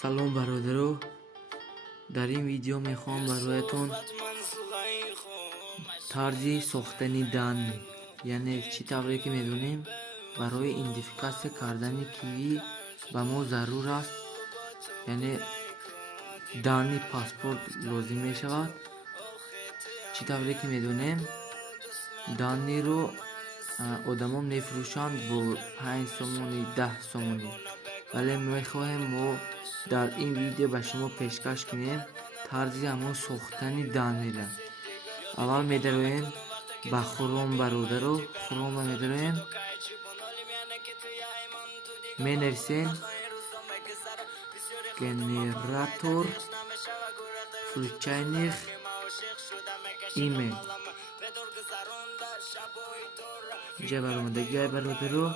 салом бародаро, дар ин видео мехоҳам бароятон тарзи сохтани данни, яъне чӣ тавре ки медонем барои идентификатсия кардани киви ба мо зарур аст, яъне данни паспорт лозим мешавад. чӣ тавре ки медонем данниро одамон мефурӯшанд бо 5 сомонӣ 10 сомонӣ, вале мехоҳем мо дар ин видео ба шумо пешкаш кунем тарзи ҳамон сохтани данниро. аввал медароем ба хуром бародаро, хуром медароем, менависем генератор случайных имен. инҷа баромадагиҳои бародаро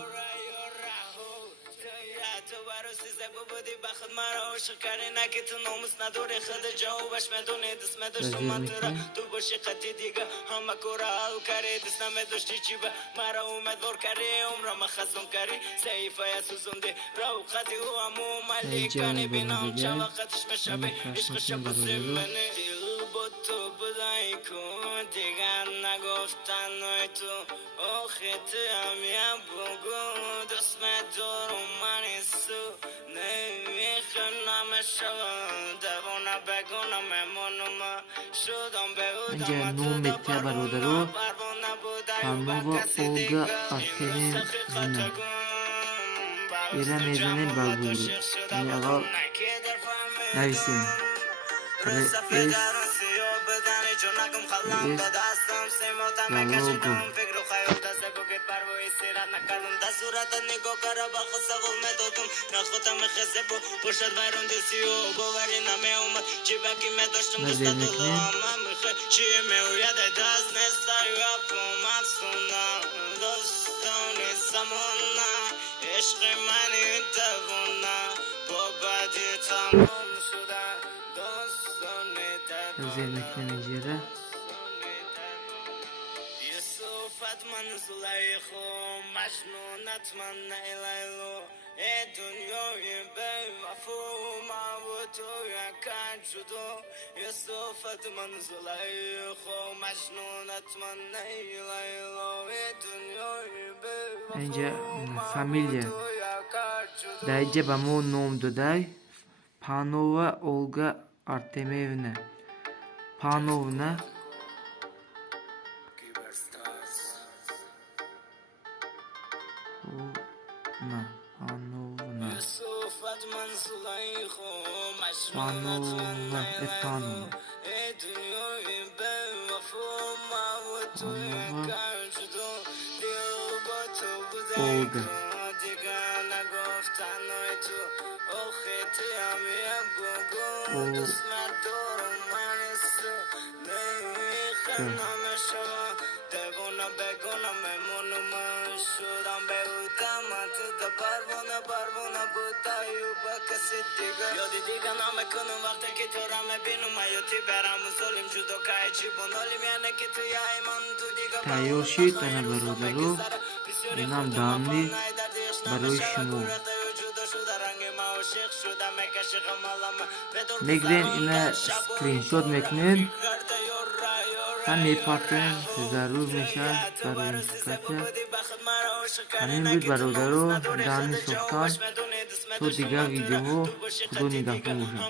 инҷа ном метия бародаро Панова Олга Артемьевна. ира мезанем ба гуру. аввал нависем залого. инҷа фамилия дар инҷа ба мо ном додай Панова Олга Артемьевна. Пановна Олга. тайёр шид ана бародаро, инам данни барои шумо. мегирем ина скриншот мекунем, мепартоем, зарур мешавад барои идентификатсия. ҳамин буд бародаро, данни сохтан. то дигар видеоҳо худо нигаҳбон бошад.